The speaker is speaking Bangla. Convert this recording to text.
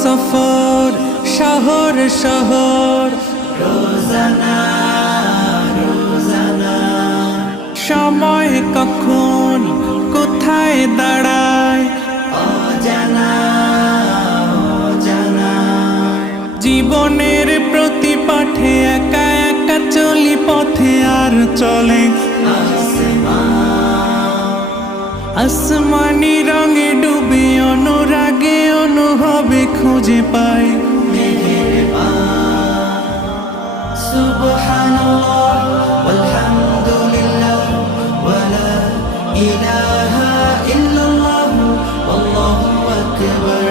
সফর শহর শহর রোজানা রোজানা সময় কখন কোথায় দাঁড়ায় অজানা অজানা জীবনের প্রতি পাঠে একা একা চলি পথে আর চলে আসমানি রঙে ডুবে অনুরাগে অনুভবে খুঁজে পাই সুবহানাল্লাহ ওয়ালহামদুলিল্লাহ ওয়ালা ইলাহা ইল্লাল্লাহ আল্লাহু আকবার